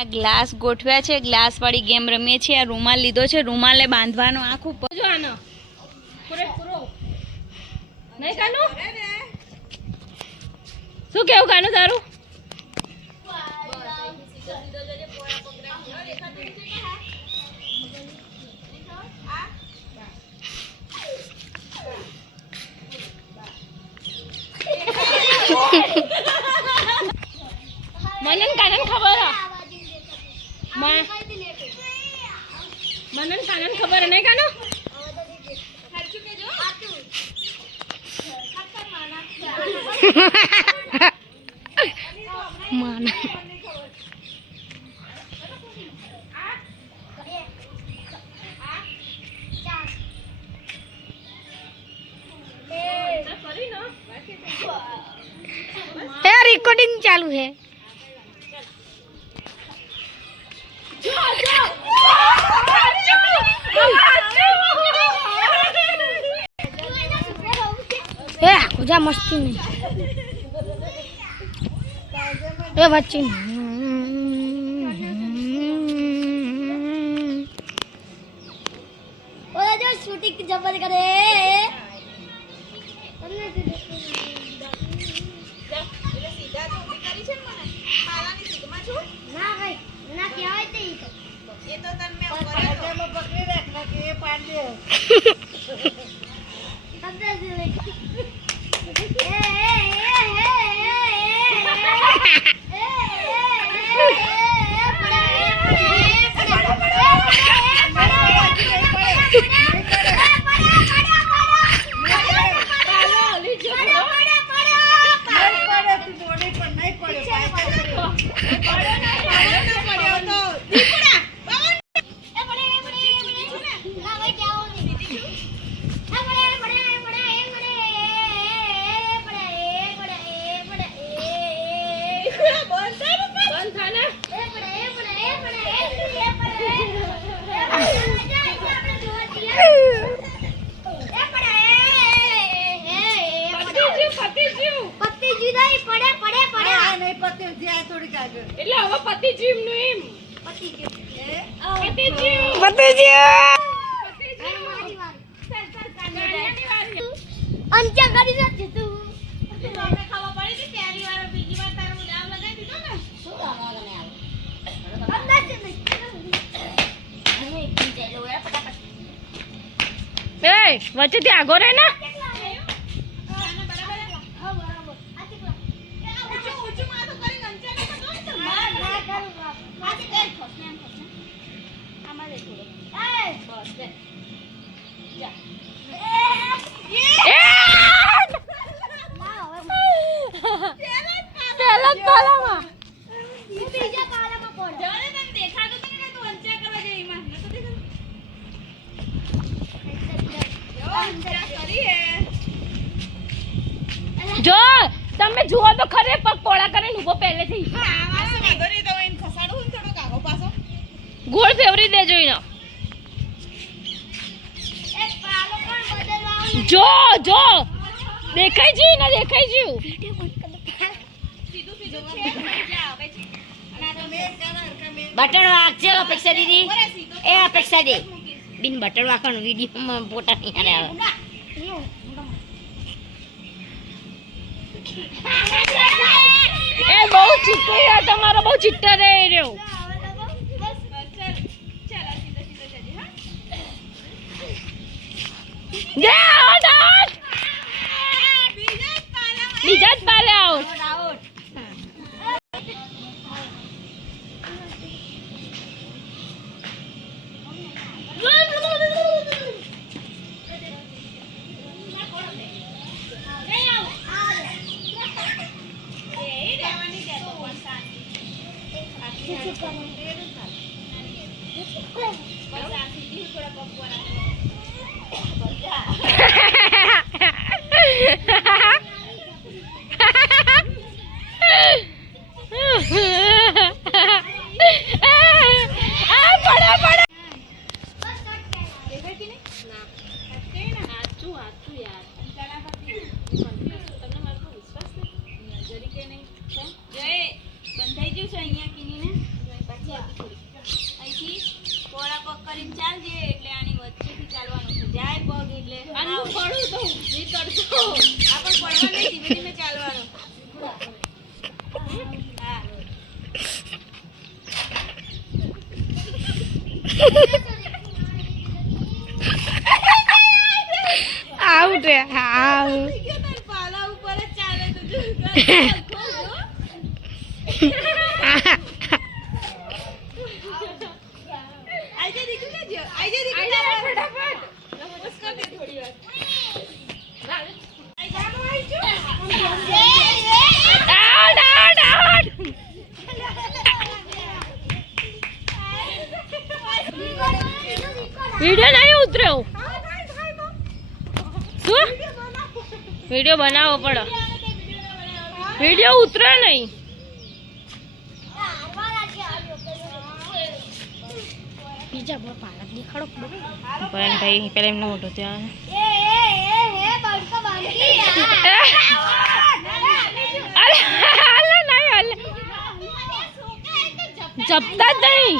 આ ગ્લાસ ગોઠવ્યા છે, ગ્લાસ વાળી ગેમ રમીએ છીએ. આ રૂમાલ લીધો છે, રૂમાલે બાંધવાનો આખું જો આનો પૂરો નહીં કાનું શું કેવું કાનું તારું મનન કાનન ખબર મનન કાનન ખબર નહીં કાનો रिकॉर्डिंग चालू है. जा मस्ती नहीं ए बच्ची ओए जो शूटिंग जबर करे ना भाई ना क्या है ये तो तन में पकड़ी रखना के पाड़ दे अब दे એટલે હવે પતિ જીવ નું એમ પતિ જીવ અંચા કરી નથી તું તમને ખબર પડી કે પહેલી વાર બીજી વાર તારું નામ લગાવી દીધો ને શું આવા લને આવે અંદાજ નહીં અમે એક દી જઈ લો યાર ફટાફટ એ વચ્ચેથી આગો રે ને જો તમે જુઓ તો ખરે પગ પોળા કરીને ઉભો પહેલેથી ગોળ ફેવરી દેજો એનો જો જો દેખાય છે ને દેખાય છે બટન વાગ છે અપેક્ષા દીદી એ અપેક્ષા દે બિન બટન વાગવાનો વિડિયોમાં ફોટા નહીં આવે એ બહુ ચિત્તો યાર તમારો બહુ ચિત્તો રે રહ્યો બીજા જ પાલે આઉટ બંધાઈ ગયું છે અહીંયા કીને પછી પડવા નહીં, ધીમે ધીમે ચાલવાનું. હા. આઉટ રે આઉટ થઈ ગયો તાર પાલા ઉપર જ ચાલે તો જો. આઈ દીકુ ને જો. આઈ દીકુ ફટાફટ. નમસ્કાર દે થોડી વાર. આઈ જાનો આઈ જો. આઉટ આઉટ આઉટ વિડિયો નહીં ઉતર્યો શું વિડિયો બનાવવો પડે વિડિયો ઉતરે નહીં બીજા બોલ પાલક દેખાડો પણ ભાઈ પેલા એમનો મોટો ત્યાં જપતા જ નહીં